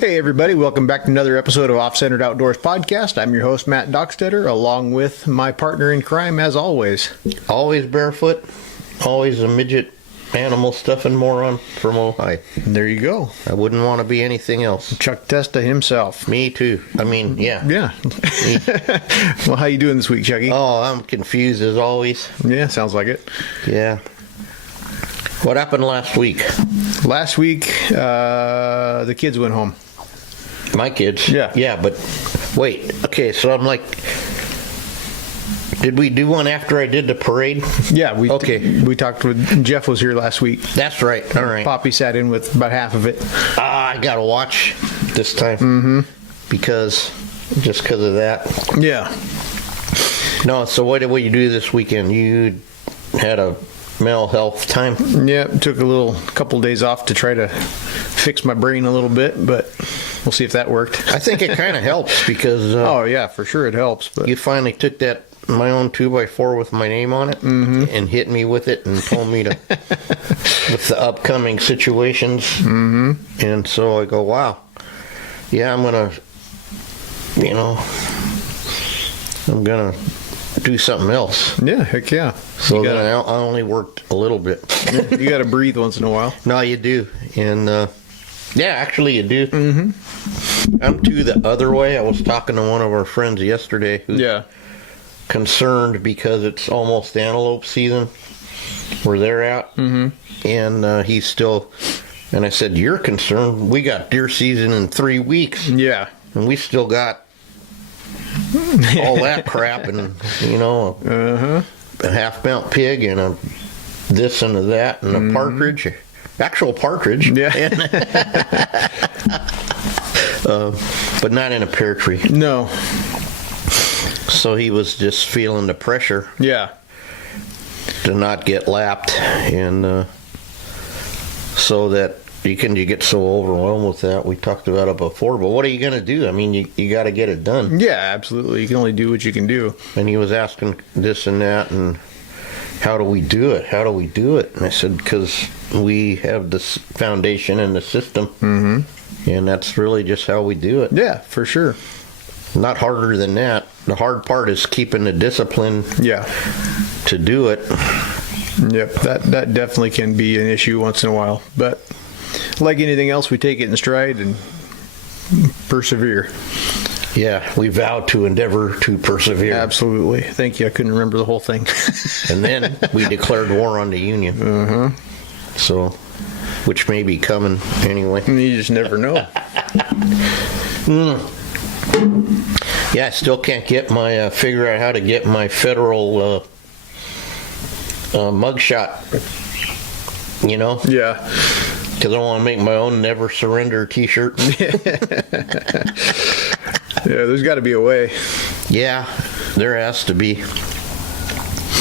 Hey everybody, welcome back to another episode of OffCentered Outdoors Podcast. I'm your host, Matt Dockstetter, along with my partner in crime, as always. Always barefoot, always a midget animal stuffing moron from Ohio. There you go. I wouldn't want to be anything else. Chuck Testa himself. Me too. I mean, yeah. Yeah. Well, how you doing this week, Chucky? Oh, I'm confused as always. Yeah, sounds like it. Yeah. What happened last week? Last week, the kids went home. My kids? Yeah. Yeah, but wait. Okay, so I'm like, did we do one after I did the parade? Yeah, we talked with Jeff was here last week. That's right. All right. Poppy sat in with about half of it. I got to watch this time. Mm-hmm. Because of that. Yeah. No, so what did you do this weekend? You had a mental health time? Yeah, took a couple days off to try to fix my brain a little bit, but we'll see if that worked. I think it kind of helps because oh yeah, for sure it helps. But you finally took my own 2x4 with my name on it and hit me with it and told me to with the upcoming situations. Mm-hmm. And so I go, wow, yeah, I'm gonna do something else. Yeah, heck yeah. So then I only worked a little bit. You got to breathe once in a while. No, you do. And yeah, actually you do. Mm-hmm. I'm too the other way. I was talking to one of our friends yesterday who's concerned because it's almost antelope season where they're at. Mm-hmm. And he's still, and I said, you're concerned? We got deer season in 3 weeks. Yeah. And we still got all that crap and, a half-mount pig and a this and a that and a partridge, actual partridge. Yeah. But not in a pear tree. No. So he was just feeling the pressure. Yeah. To not get lapped. And so that you get so overwhelmed with that. We talked about it before, but what are you going to do? I mean, you got to get it done. Yeah, absolutely. You can only do what you can do. And he was asking this and that, and how do we do it? How do we do it? And I said, because we have this foundation and the system, and that's really just how we do it. Yeah, for sure. Not harder than that. The hard part is keeping the discipline. Yeah. To do it. Yep, that definitely can be an issue once in a while, but like anything else, we take it in stride and persevere. Yeah, we vow to endeavor to persevere. Absolutely. Thank you. I couldn't remember the whole thing. And then we declared war on the Union. So, which may be coming anyway. You just never know. Yeah, I still can't get figure out how to get my federal mugshot. Yeah. Because I want to make my own Never Surrender t-shirt. Yeah, there's got to be a way. Yeah, there has to be.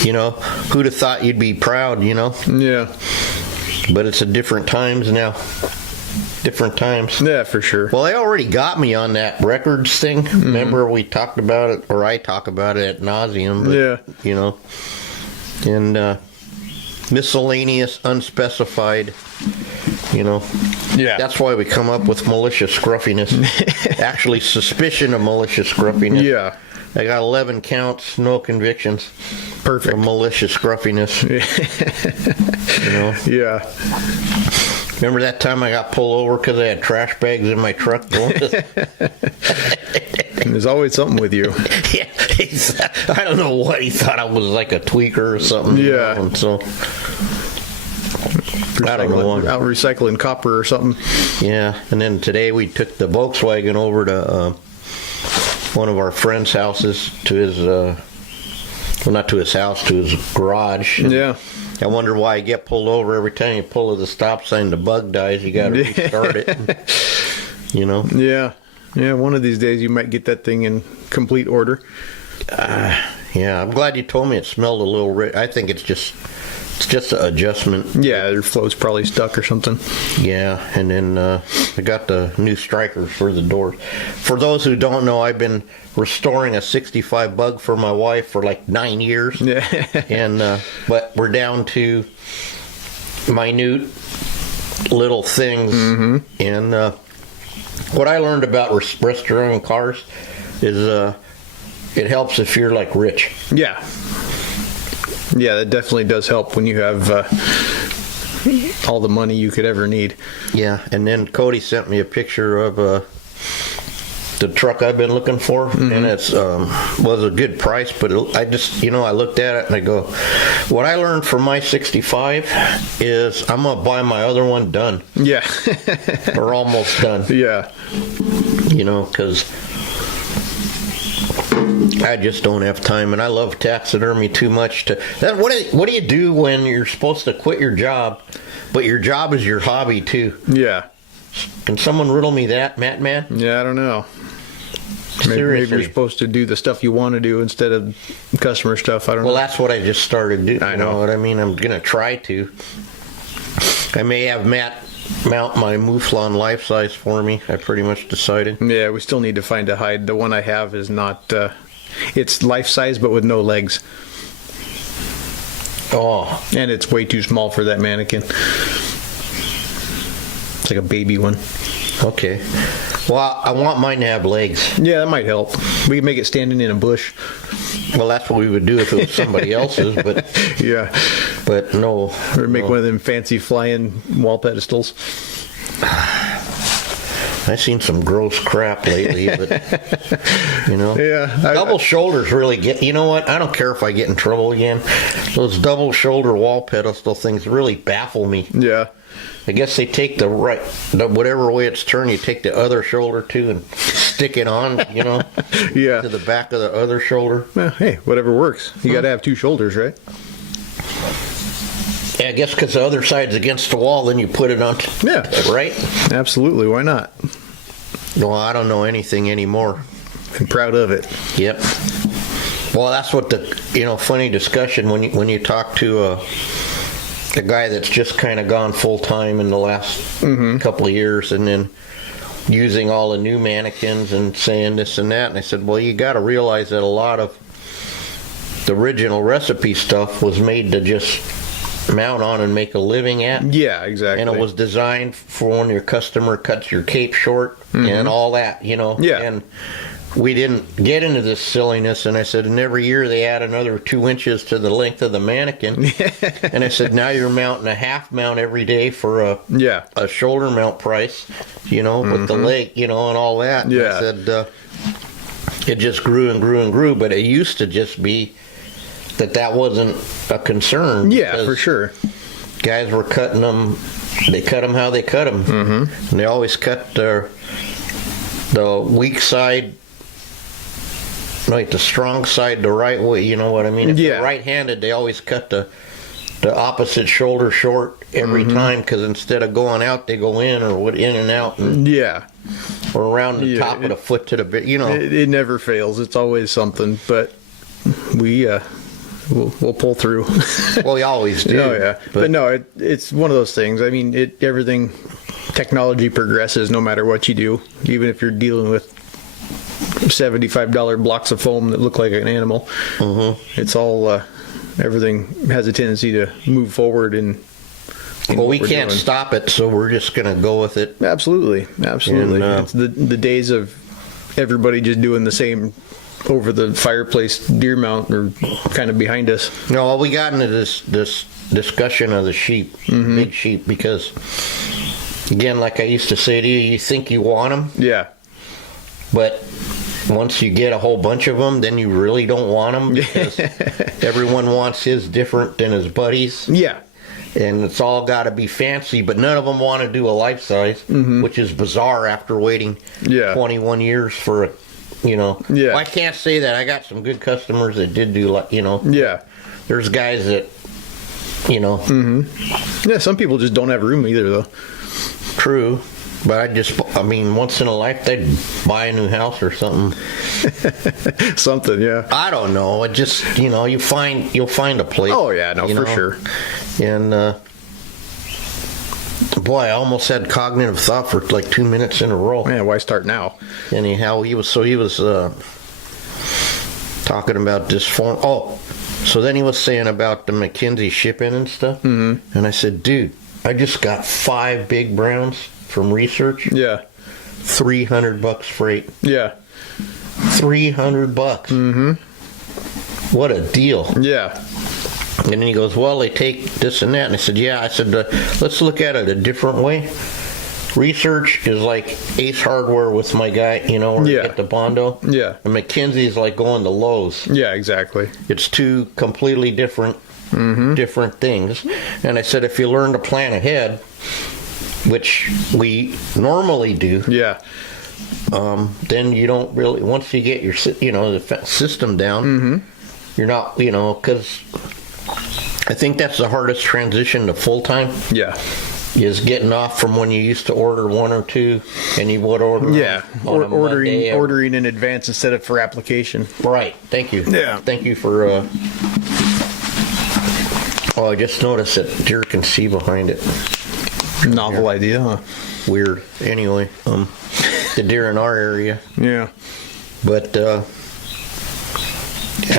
Who'd have thought you'd be proud, Yeah. But it's a different times now. Different times. Yeah, for sure. Well, they already got me on that records thing. Remember we talked about it, or I talk about it ad nauseum. But, yeah. And miscellaneous, unspecified, Yeah. That's why we come up with malicious scruffiness. Actually, suspicion of malicious scruffiness. Yeah. I got 11 counts, no convictions. Perfect. For malicious scruffiness. Yeah. Remember that time I got pulled over because I had trash bags in my truck? There's always something with you. Yeah. I don't know what he thought I was, like a tweaker or something. Yeah. And so I don't know. Out recycling copper or something. Yeah. And then today we took the Volkswagen over to one of our friends' houses to his, well, not to his house, to his garage. And yeah. I wonder why you get pulled over every time you pull at the stop sign, the bug dies. You got to restart it. Yeah. Yeah. One of these days you might get that thing in complete order. Yeah. I'm glad you told me it smelled a little rich. I think it's just an adjustment. Yeah. Your flow's probably stuck or something. Yeah. And then I got the new strikers for the doors. For those who don't know, I've been restoring a 65 bug for my wife for like 9 years. Yeah. And but we're down to minute little things. And What I learned about restoring cars is it helps if you're like rich. Yeah. Yeah, that definitely does help when you have all the money you could ever need. Yeah, and then Cody sent me a picture of the truck I've been looking for, and it's was a good price, but I just, I looked at it and I go, what I learned from my 65 is I'm going to buy my other one done. Yeah. Or almost done. Yeah. Because I just don't have time, and I love taxidermy too much to. What do you do when you're supposed to quit your job, but your job is your hobby too? Yeah. Can someone riddle me that, Matt Man? Yeah, I don't know. Maybe you're supposed to do the stuff you want to do instead of customer stuff. I don't know. Well, that's what I just started doing. I know. You know what I mean? I'm going to try to. I may have Matt mount my Mouflon life size for me. I pretty much decided. Yeah, we still need to find a hide. The one I have is not, it's life size but with no legs. Oh. And it's way too small for that mannequin. It's like a baby one. Okay. Well, I want mine to have legs. Yeah, that might help. We could make it standing in a bush. Well, that's what we would do if it was somebody else's, but yeah. But no. Or make one of them fancy flying wall pedestals. I've seen some gross crap lately, but Yeah. Double shoulders really get. You know what? I don't care if I get in trouble again. Those double shoulder wall pedestal things really baffle me. Yeah. I guess they take whatever way it's turned, you take the other shoulder too and stick it on, Yeah. to the back of the other shoulder. Well, hey, whatever works. You got to have two shoulders, right? Yeah, I guess because the other side's against the wall, then you put it on. Yeah. Right? Absolutely. Why not? No, I don't know anything anymore. I'm proud of it. Yep. Well, that's what the funny discussion when you talk to a guy that's just kind of gone full time in the last couple of years, and then using all the new mannequins and saying this and that. And I said, well, you got to realize that a lot of the original recipe stuff was made to just mount on and make a living at. Yeah, exactly. And it was designed for when your customer cuts your cape short and all that, Yeah. And we didn't get into this silliness, and I said, and every year they add another 2 inches to the length of the mannequin. And I said, now you're mounting a half mount every day for a shoulder mount price, with the leg, and all that. Yeah. And I said, it just grew and grew and grew, but it used to just be that wasn't a concern. Yeah, for sure. Guys were cutting them. They cut them how they cut them. And they always cut the weak side, like the strong side, the right way. You know what I mean? If they're right-handed, they always cut the opposite shoulder short every time, because instead of going out, they go in or in and out. And, or around the top of the foot to the bit. It never fails. It's always something. But we'll pull through. Well, we always do. Oh yeah, but no, it's one of those things. I mean, everything, technology progresses no matter what you do. Even if you're dealing with $75 blocks of foam that look like an animal, it's all everything has a tendency to move forward. And well, we can't stop it, so we're just going to go with it. Absolutely. And, it's the days of everybody just doing the same over the fireplace deer mount are kind of behind us. No, well, we got into this discussion of the sheep, big sheep, because again, like I used to say to you, you think you want them. Yeah. But once you get a whole bunch of them, then you really don't want them, because everyone wants his different than his buddies. Yeah. And it's all got to be fancy, but none of them want to do a life size, which is bizarre after waiting 21 years for a, Well, I can't say that. I got some good customers that did do, Yeah. There's guys that, Yeah, some people just don't have room either, though. True. But once in a life, they'd buy a new house or something. Something, yeah. I don't know. It just, you'll find a place. Oh, yeah, no, for sure. And, boy, I almost had cognitive thought for like 2 minutes in a row. Man, why start now? Anyhow, he was talking about this form. Oh, so then he was saying about the McKinsey shipping and stuff. And I said, dude, I just got 5 big browns from research. Yeah. $300 freight. Yeah. $300. Mm-hmm. What a deal. Yeah. And then he goes, well, they take this and that. And I said, yeah. I said, let's look at it a different way. Research is like Ace Hardware with my guy, where you get the Bondo. Yeah. And McKinsey's like going to Lowe's. Yeah, exactly. It's two completely different things. And I said, if you learn to plan ahead, which we normally do, yeah, then you don't really, once you get your, the system down, you're not, because I think that's the hardest transition to full-time. Yeah. Is getting off from when you used to order one or two, and you would order. Yeah, on ordering in advance instead of for application. Right. Thank you. Yeah. Thank you for. I just noticed that deer can see behind it. Novel idea, huh? Weird. Anyway, the deer in our area. Yeah. But I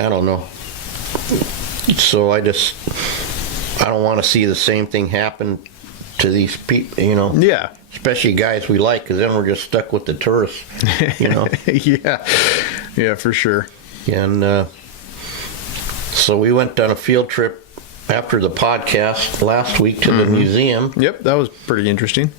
don't know. So I don't want to see the same thing happen to these people, Yeah. especially guys we like, because then we're just stuck with the tourists, Yeah, for sure. And so we went on a field trip after the podcast last week to the museum. Yep, that was pretty interesting.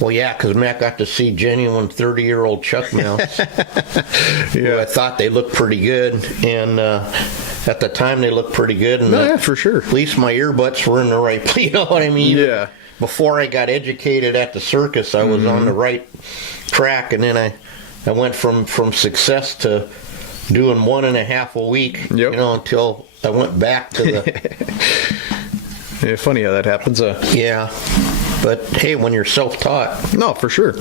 Well, yeah, because Matt got to see genuine 30-year-old chuck mounts. Yeah, I thought they looked pretty good, and at the time they looked pretty good. And yeah, for sure. At least my earbuds were in the right place, you know what I mean? Yeah. Before I got educated at the circus, I was on the right track, and then I went from success to doing 1.5 a week, Yep. Until I went back to the... Yeah, funny how that happens. Yeah. But, hey, when you're self-taught... No, for sure.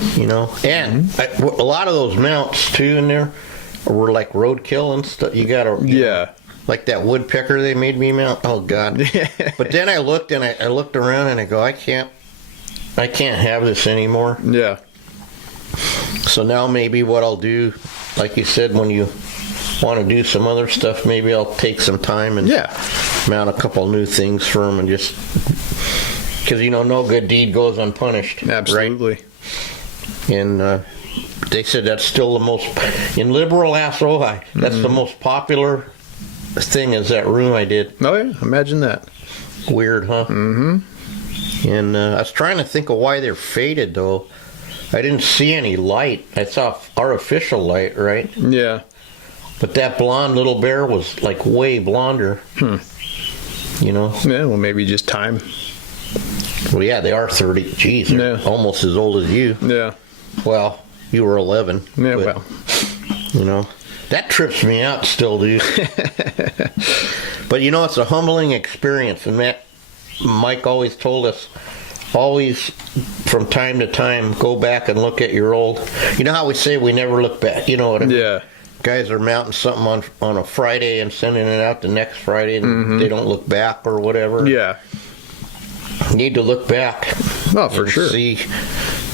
And a lot of those mounts, too, in there were like roadkill and stuff. You got to... Yeah. Like that woodpecker they made me mount. Oh God! But then I looked and I looked around and I go, I can't have this anymore. Yeah. So now maybe what I'll do, like you said, when you want to do some other stuff, maybe I'll take some time and mount a couple new things for them, and just because no good deed goes unpunished. Absolutely. Right? And they said that's still the most in liberal ass Ojai. That's the most popular thing is that room I did. Oh yeah, imagine that. Weird, huh? Mm-hmm. And I was trying to think of why they're faded, though. I didn't see any light. I saw artificial light, right? Yeah. But that blonde little bear was like way blonder. Yeah, well, maybe just time. Well, yeah, they are 30. Jeez, they're almost as old as you. Yeah. Well, you were 11. Yeah, but, well. That trips me out still, dude. But it's a humbling experience. And Mike always told us, always from time to time, go back and look at your old. You know how we say we never look back? You know what I mean? Yeah. Guys are mounting something on a Friday and sending it out the next Friday, and they don't look back or whatever. Yeah. You need to look back. Oh, for sure. See.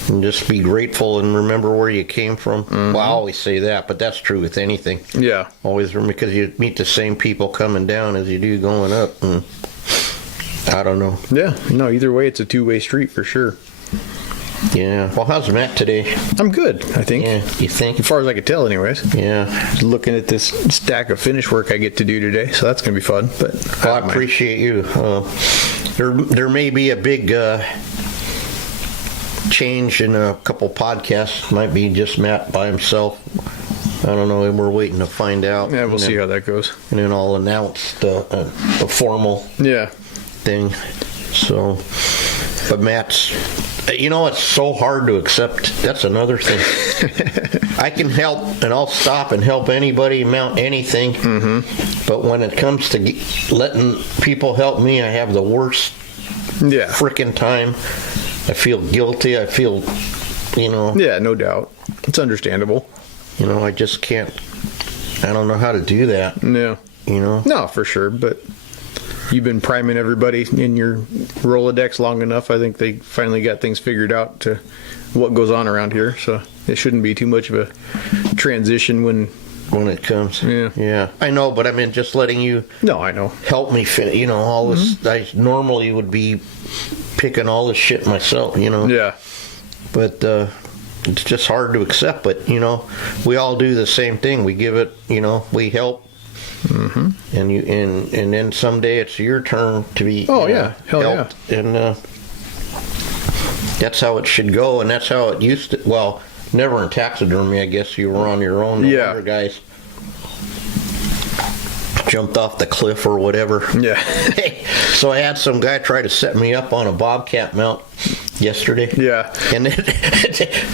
And just be grateful and remember where you came from. Well, I always say that, but that's true with anything. Yeah. Always, because you meet the same people coming down as you do going up. And I don't know. Yeah. No, either way, it's a two-way street for sure. Yeah. Well, how's Matt today? I'm good, I think. Yeah, you think? As far as I could tell, anyways. Yeah. Just looking at this stack of finish work I get to do today, so that's going to be fun. But I appreciate you. There may be a big... change in a couple podcasts. Might be just Matt by himself. I don't know. We're waiting to find out. Yeah, we'll see how that goes. And then I'll announce the formal thing. So, but Matt's, it's so hard to accept. That's another thing. I can help, and I'll stop and help anybody mount anything. But when it comes to letting people help me, I have the worst frickin' time. I feel guilty. I feel, Yeah, no doubt. It's understandable. I just can't. I don't know how to do that. Yeah. No, for sure. But you've been priming everybody in your Rolodex long enough. I think they finally got things figured out to what goes on around here. So it shouldn't be too much of a transition when it comes. Yeah. I know, but I mean, just letting you. No, I know. Help me fit. All this. I normally would be picking all this shit myself. Yeah. But it's just hard to accept. But we all do the same thing. We give it. We help. Mm-hmm. And then someday it's your turn to be. Oh yeah, hell helped. Yeah. And that's how it should go, and that's how it used to. Well, never in taxidermy. I guess you were on your own. The other guys jumped off the cliff or whatever. Yeah. So I had some guy try to set me up on a bobcat mount yesterday. Yeah. And then,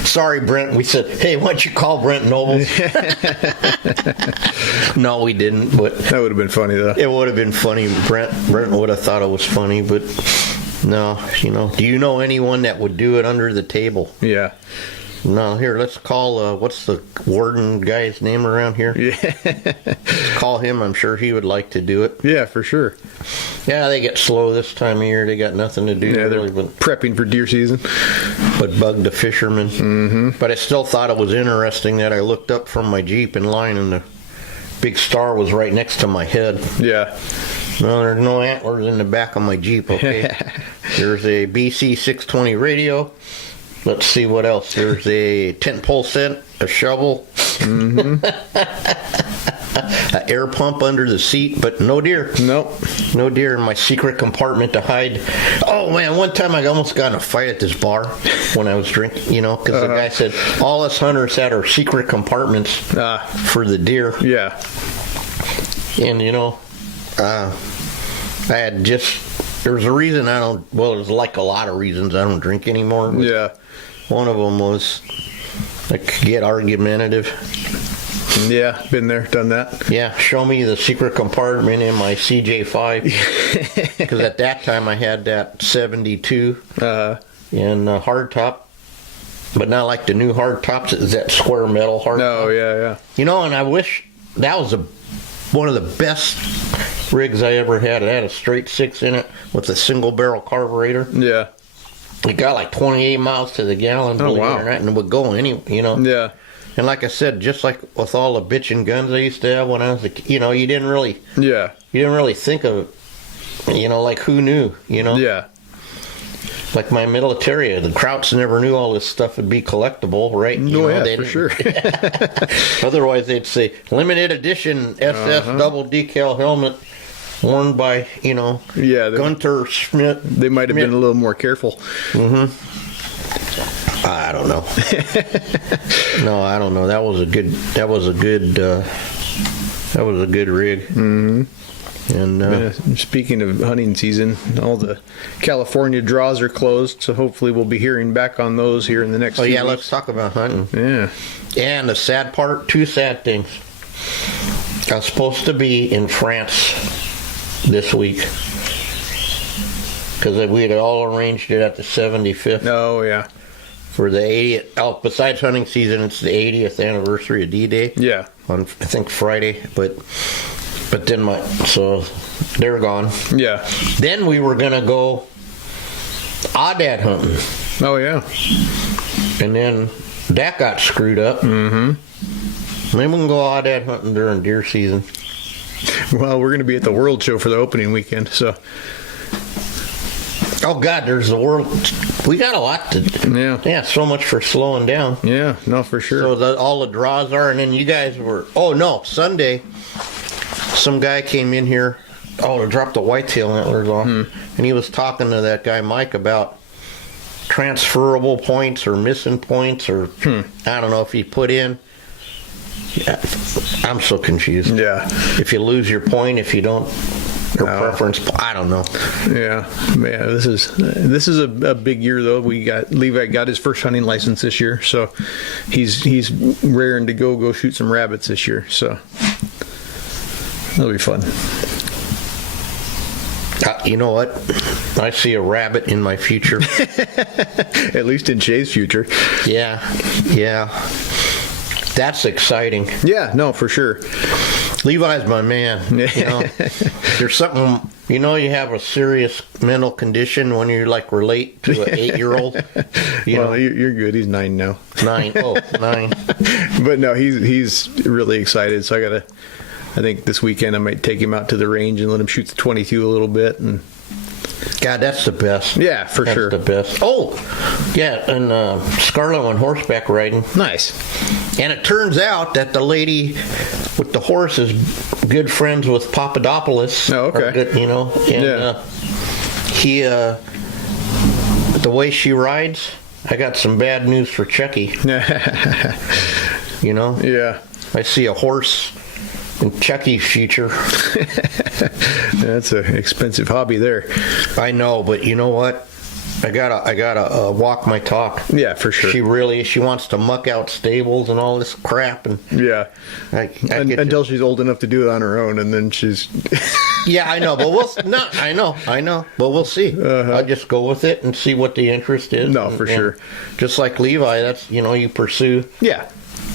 sorry, Brent. We said, hey, why don't you call Brent Nobles? No, we didn't. But that would have been funny, though. It would have been funny. Brent would have thought it was funny, but no. Do you know anyone that would do it under the table? Yeah. No, here, let's call, what's the warden guy's name around here? Yeah. Let's call him. I'm sure he would like to do it. Yeah, for sure. Yeah, they get slow this time of year. They got nothing to do. Yeah, really, they're prepping for deer season. But bugged the fishermen. Mm-hmm. But I still thought it was interesting that I looked up from my Jeep in line and the big star was right next to my head. Yeah. No, there's no antlers in the back of my Jeep, okay? There's a BC 620 radio. Let's see what else. There's a tent pole set, a shovel, an air pump under the seat, but no deer. Nope. No deer in my secret compartment to hide. Oh, man, one time I almost got in a fight at this bar when I was drinking, because the guy said, all us hunters had our secret compartments for the deer. Yeah. And, I had there's a reason I don't, well, there's like a lot of reasons I don't drink anymore. Yeah. One of them was I could get argumentative. Yeah, been there, done that. Yeah, show me the secret compartment in my CJ5. Because at that time I had that 72 in hardtop. But not like the new hardtops. It's that square metal hardtop. Oh, yeah. And I wish that was one of the best rigs I ever had. It had a straight 6 in it with a single barrel carburetor. Yeah. It got like 28 miles to the gallon. Oh, wow. And it would go anyway, Yeah. And like I said, just like with all the bitchin' guns I used to have when I was a kid, you didn't really think of it, like who knew, Yeah. Like my military, the Krauts never knew all this stuff would be collectible, right? For sure. Otherwise, they'd say limited edition SS double decal helmet worn by, Gunter Schmidt. They might have been a little more careful. Mm-hmm. I don't know. No, I don't know. That was a good rig. Mm-hmm. And speaking of hunting season, all the California draws are closed, so hopefully we'll be hearing back on those here in the next few weeks. Let's talk about hunting. Yeah. And the sad part, 2 sad things. I was supposed to be in France this week because we had all arranged it at the 75th. Oh, yeah. For the 80th. Oh, besides hunting season, it's the 80th anniversary of D-Day. Yeah. On, I think, Friday. But then so they're gone. Yeah. Then we were going to go aoudad hunting. Oh, yeah. And then that got screwed up. Mm-hmm. Maybe we can go aoudad hunting during deer season. Well, we're going to be at the World Show for the opening weekend, so. Oh, God, there's the World. We got a lot to do. Yeah, so much for slowing down. Yeah, no, for sure. So all the draws are, and then you guys were, Sunday, some guy came in here, to drop the whitetail antlers off, and he was talking to that guy, Mike, about transferable points or missing points, or I don't know if he put in. Yeah, I'm so confused. Yeah. If you lose your point, if you don't, or preference, I don't know. Yeah, this is a big year though. Levi got his first hunting license this year, so he's raring to go shoot some rabbits this year. So it'll be fun. You know what? I see a rabbit in my future. At least in Shay's future. Yeah. That's exciting. Yeah, no, for sure. Levi's my man. There's something, you have a serious mental condition when you relate to an 8-year-old. You're good. He's 9 now. 9. Oh, 9. But no, he's really excited. So I think this weekend I might take him out to the range and let him shoot the 22 a little bit and God, that's the best. Yeah, for that's sure. the best. Oh, yeah, and Scarlett went horseback riding. Nice. And it turns out that the lady with the horse is good friends with Papadopoulos. Oh, okay. Good, you know, and he, the way she rides, I got some bad news for Chucky. You know? Yeah. I see a horse in Chucky's future. That's an expensive hobby there. I know, but you know what? I gotta walk my talk. Yeah, for sure. She wants to muck out stables and all this crap, and yeah, until just, she's old enough to do it on her own, and then she's. Yeah, I know, but I know, but we'll see. I'll just go with it and see what the interest is. No, for sure. Just like Levi, that's you pursue. Yeah.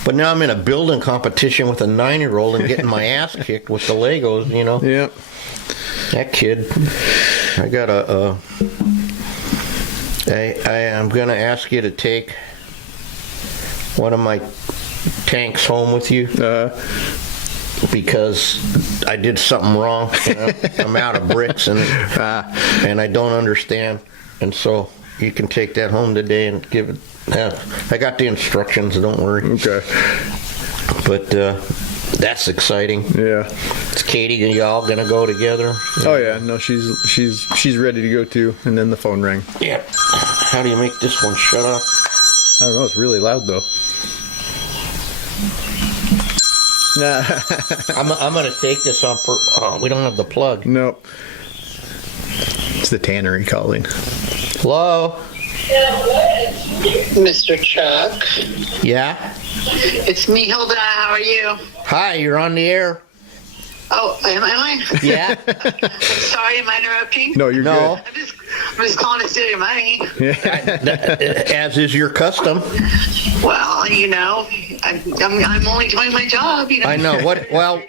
But now I'm in a building competition with a 9-year-old and getting my ass kicked with the Legos. Yeah. That kid. I gotta. I am gonna ask you to take one of my tanks home with you because I did something wrong. I'm out of bricks and I don't understand, and so you can take that home today and give it. I got the instructions. Don't worry. Okay. But that's exciting. Yeah. Is Katie and y'all gonna go together? Oh yeah. No, she's ready to go too. And then the phone rang. Yeah. How do you make this one shut up? I don't know. It's really loud though. I'm gonna take this on. We don't have the plug. Nope. It's the tannery calling. Hello. Mr. Chuck. Yeah. It's me, Hilda. How are you? Hi. You're on the air. Oh, am I? Yeah. Sorry, am I interrupting? No, you're No. good. I'm just calling to steal your money. As is your custom. Well, I'm only doing my job. I know. What? Well,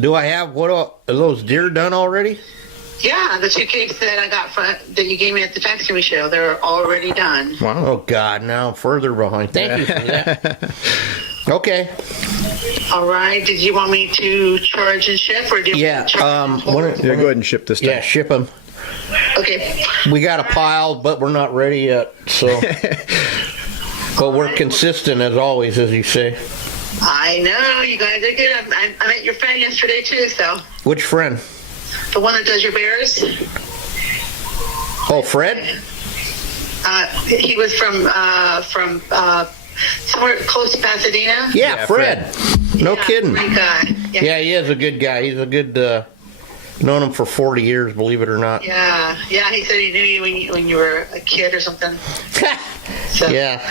do I have are those deer done already? Yeah, the 2 cakes that I got that you gave me at the Taxidermy show, they're already done. Wow. Oh God! Now I'm further behind. Thank you for that. Okay. All right. Did you want me to charge and ship, or do you want me to charge go ahead and ship this time. Yeah, ship them. Okay. We got a pile, but we're not ready yet. So, but we're consistent as always, as you say. I know you guys are good. I met your friend yesterday too. So. Which friend? The one that does your bears. Oh, Fred? He was from somewhere close to Pasadena. Yeah, Fred. No kidding. Great guy. Yeah, he is a good guy. He's a good, known him for 40 years, believe it or not. Yeah, he said he knew you when you were a kid or something. So. Yeah.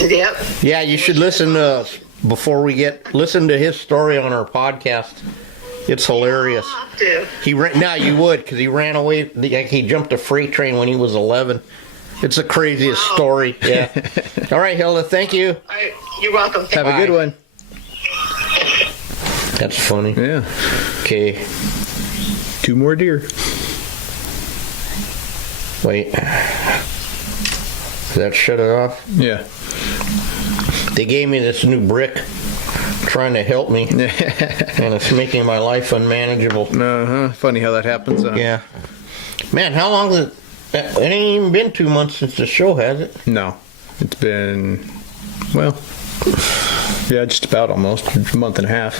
Yep. Yeah, you should listen to his story on our podcast. It's hilarious. I'll have to. Now you would, because he ran away. He jumped a freight train when he was 11. It's the craziest story. Yeah. All right, Hilda. Thank you. All right, you're welcome. Have a good one. That's funny. Yeah. Okay. 2 more deer. Wait. Did that shut it off? Yeah. They gave me this new brick, trying to help me, and it's making my life unmanageable. Funny how that happens. Yeah. Man, how long has it ain't even been 2 months since the show, has it? No. It's been, well, yeah, just about almost a month and a half.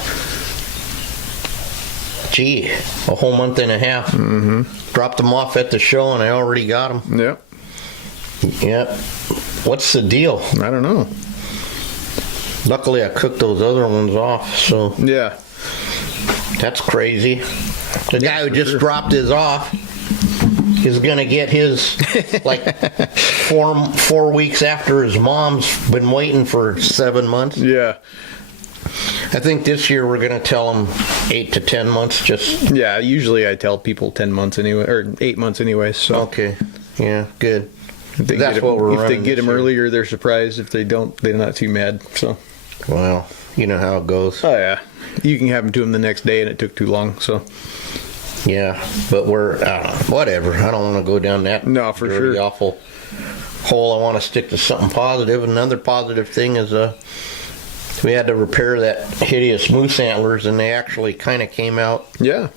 Gee, a whole month and a half. Mm-hmm. Dropped them off at the show, and I already got them. Yep. Yep. What's the deal? I don't know. Luckily, I cooked those other ones off, so Yeah. that's crazy. The guy who just dropped his off is going to get his, like, 4 weeks after his mom's been waiting for 7 months. Yeah. I think this year we're going to tell him 8 to 10 months. Yeah, usually I tell people 10 months anyway, or 8 months anyway, so. Okay. Yeah, good. That's what we're running. If they get them earlier, they're surprised. If they don't, they're not too mad, so. Well, you know how it goes. Oh, yeah. You can have them to them the next day, and it took too long, so. Yeah, but we're, whatever. I don't want to go down that for dirty, sure. awful hole. I want to stick to something positive. Another positive thing is we had to repair that hideous moose antlers, and they actually kind of came out Yeah.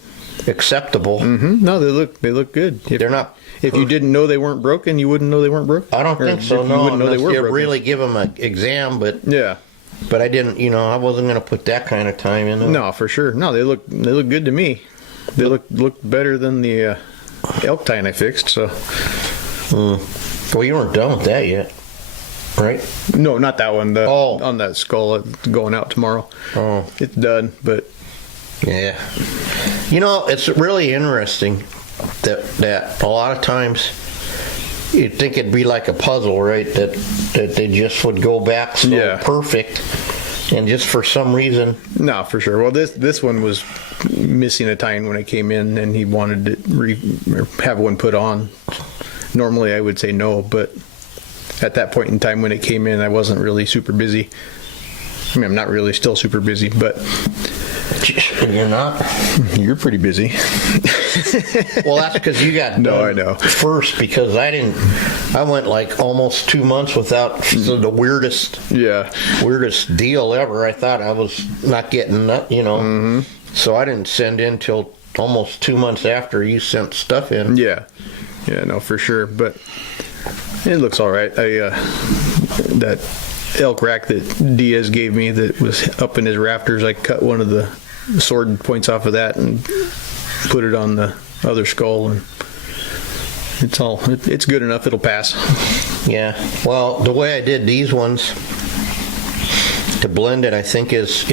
acceptable. No, they look good. They're not. If you didn't know they weren't broken, you wouldn't know they weren't broken. I don't think so. You No, wouldn't know they were broken. really give them an exam, but Yeah. But I didn't. I wasn't going to put that kind of time in them. No, for sure. No, they look good to me. They look better than the elk tine I fixed. So. Well, you weren't done with that yet, right? No, not that one. Oh. On that skull going out tomorrow. Oh, It's done, but yeah. It's really interesting that a lot of times you'd think it'd be like a puzzle, right? That they just would go back so perfect, and just for some reason. No, for sure. Well, this one was missing a tine when it came in, and he wanted to have one put on. Normally, I would say no, but at that point in time when it came in, I wasn't really super busy. I mean, I'm not really still super busy, but You're not? You're pretty busy. Well, that's because you got No, done I know. first, because I didn't. I went like almost 2 months without the weirdest deal ever. I thought I was not getting that, So I didn't send in till almost 2 months after you sent stuff in. Yeah, no, for sure. But it looks all right. That elk rack that Diaz gave me that was up in his rafters, I cut one of the sword points off of that and put it on the other skull, and it's good enough. It'll pass. Yeah. Well, the way I did these ones to blend it, I think is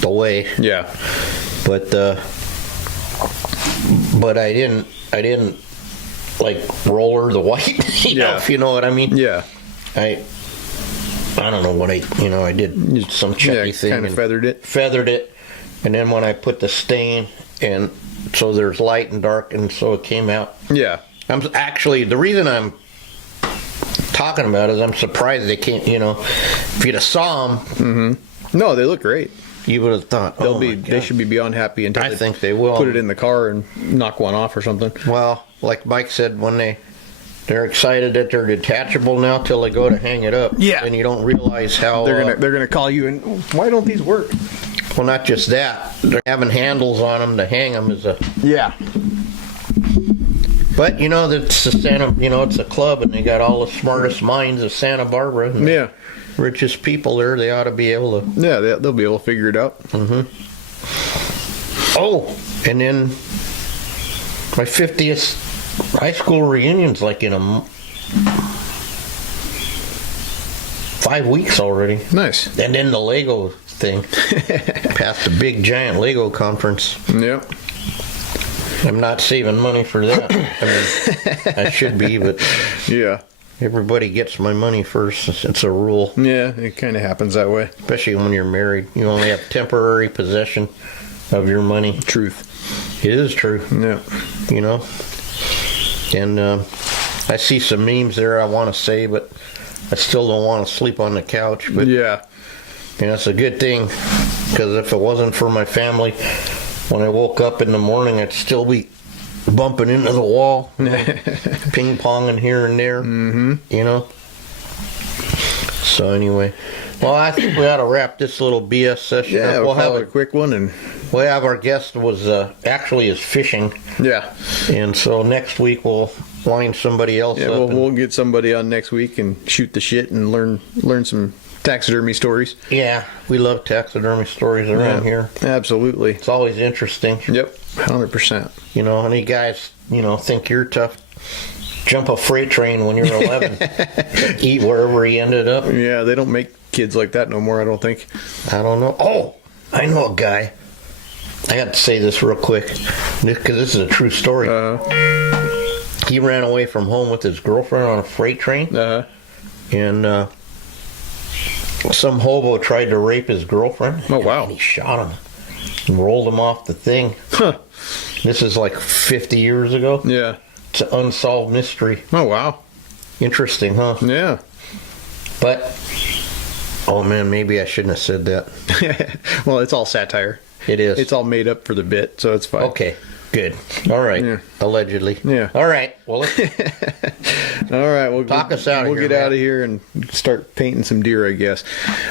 the way. Yeah. But I didn't like roller the white. If you know what I mean. Yeah. I don't know what I did some checky thing. Kind of feathered it, and then when I put the stain, and so there's light and dark, and so it came out. Yeah. I'm actually, the reason I'm talking about it is I'm surprised they can't. If you'd have saw them, No, they look great. you would have thought They should be beyond happy until I think they will put it in the car and knock one off or something. Well, like Mike said, when they're excited that they're detachable now till they go to hang it up. Yeah. And you don't realize how They're gonna call you and why don't these work? well, not just that, they're having handles on them to hang them is a. Yeah. But that's the it's a club, and they got all the smartest minds of Santa Barbara. And Yeah. the richest people there. They ought to be able to. Yeah, they'll be able to figure it out. Oh, and then my 50th high school reunion's like in 5 weeks already. Nice. And then the Lego thing. Past the big giant Lego conference. Yeah. I'm not saving money for that. I mean, I should be, but Yeah. everybody gets my money first. It's a rule. Yeah, it kind of happens that way. Especially when you're married. You only have temporary possession of your money. Truth. It is true. Yeah. And I see some memes there I want to say, but I still don't want to sleep on the couch. But Yeah. it's a good thing, because if it wasn't for my family, when I woke up in the morning, I'd still be bumping into the wall, ping ponging here and there. So anyway, well, I think we ought to wrap this little BS session Yeah, up. we'll have a quick one and We'll have our guest was actually is fishing. yeah. And so next week we'll line somebody else Yeah, up. we'll get somebody on next week and shoot the shit and learn some taxidermy stories. Yeah, we love taxidermy stories around here. Absolutely. It's always interesting. Yep. 100%. Any guys, think you're tough. Jump a freight train when you're 11. Eat wherever he ended up. Yeah, they don't make kids like that no more, I don't think. I don't know. Oh, I know a guy. I got to say this real quick because this is a true story. He ran away from home with his girlfriend on a freight train. And some hobo tried to rape his girlfriend. Oh, wow. And he shot him and rolled him off the thing. Huh. This is like 50 years ago. Yeah. It's an unsolved mystery. Oh, wow. Interesting, huh? Yeah. But, oh man, maybe I shouldn't have said that. Well, it's all satire. It is. It's all made up for the bit, so it's fine. Okay, good. All right. Yeah. Allegedly. Yeah. All right. Well, All right, we'll Talk us out of We'll here, get man. out of here and start painting some deer, I guess.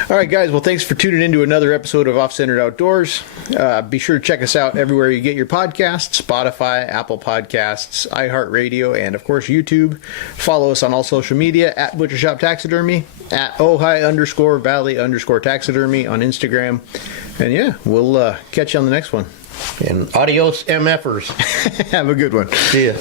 All right, guys. Well, thanks for tuning in to another episode of Off-Centered Outdoors. Be sure to check us out everywhere you get your podcasts: Spotify, Apple Podcasts, iHeartRadio, and of course YouTube. Follow us on all social media at Butcher Shop Taxidermy, at Ojai_Valley_Taxidermy on Instagram, and yeah, we'll catch you on the next one. And adios, MFers. Have a good one. See ya.